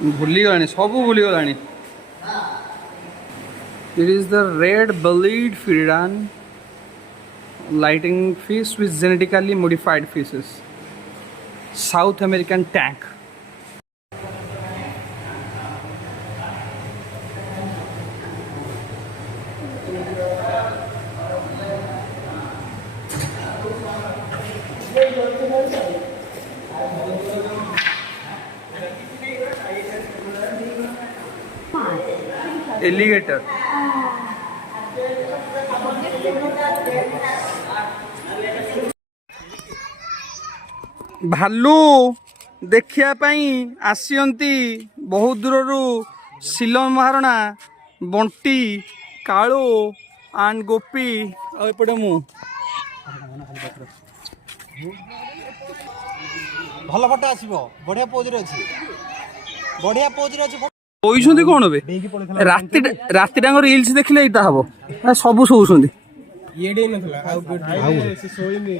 भूली गलानी सब भूली गलानी It is the red-bellied Firidan lighting fish with genetically modified fishes. South American tank. Alligator. भालू देखिया आसियंती बहुत दूररू शिलम महारणा बंटी कालू एंड गोपी एपटे मु भल फटो आसीबो बढ़िया पोज रे अछि बढ़िया पोज रे अछि कोइछंती कोन बे राती राती डांग रील्स देखले इता हबो सब सोउछंती ये डे नथला आउ से सोइनी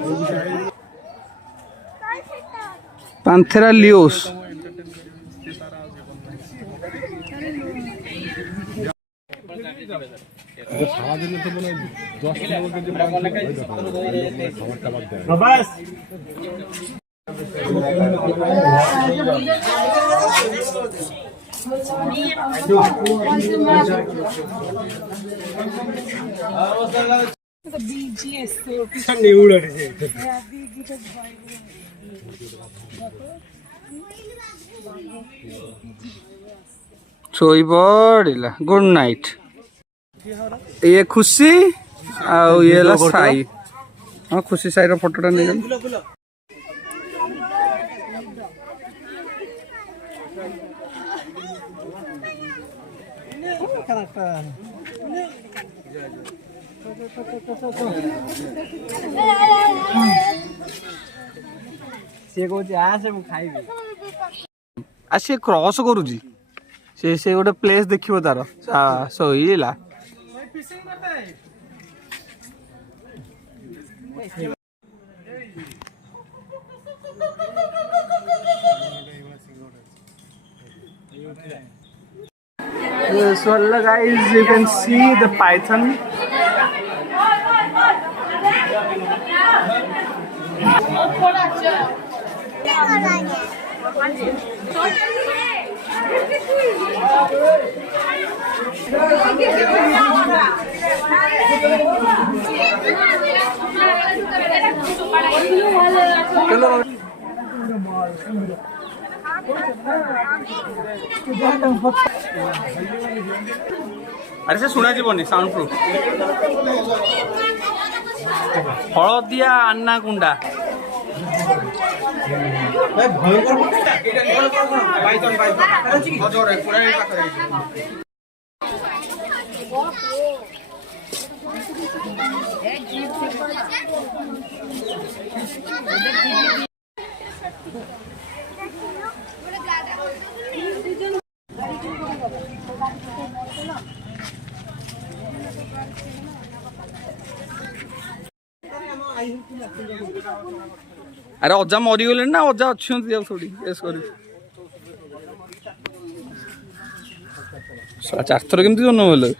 पांथेरा लियोस सारा दिन तो मने 10 किलो बस सोई पड़िला गुड नाइट ये खुशी आउ ये ला साई हाँ खुशी साई रो फोटोटा नहीं से को आ से मु खाइबी आ से क्रॉस करूजी से गोटे प्लेस देखिबो तार सोईला So guys, you can see the python. अरे से सुना जीवनी साउंड प्रूफ हलदिया अन्ना कुंडा अरे अजा मरीगले ना अजा अच्छी थोड़ी चार केमती जन्म हेले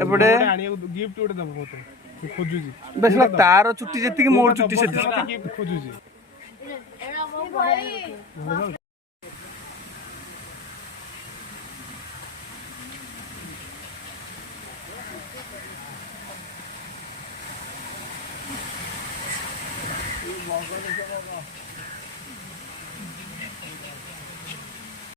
एपटे गिफ्ट उठे दब खोजुजी देखला तार चुट्टी जति कि मोर चुट्टी सेति गिफ्ट खोजुजी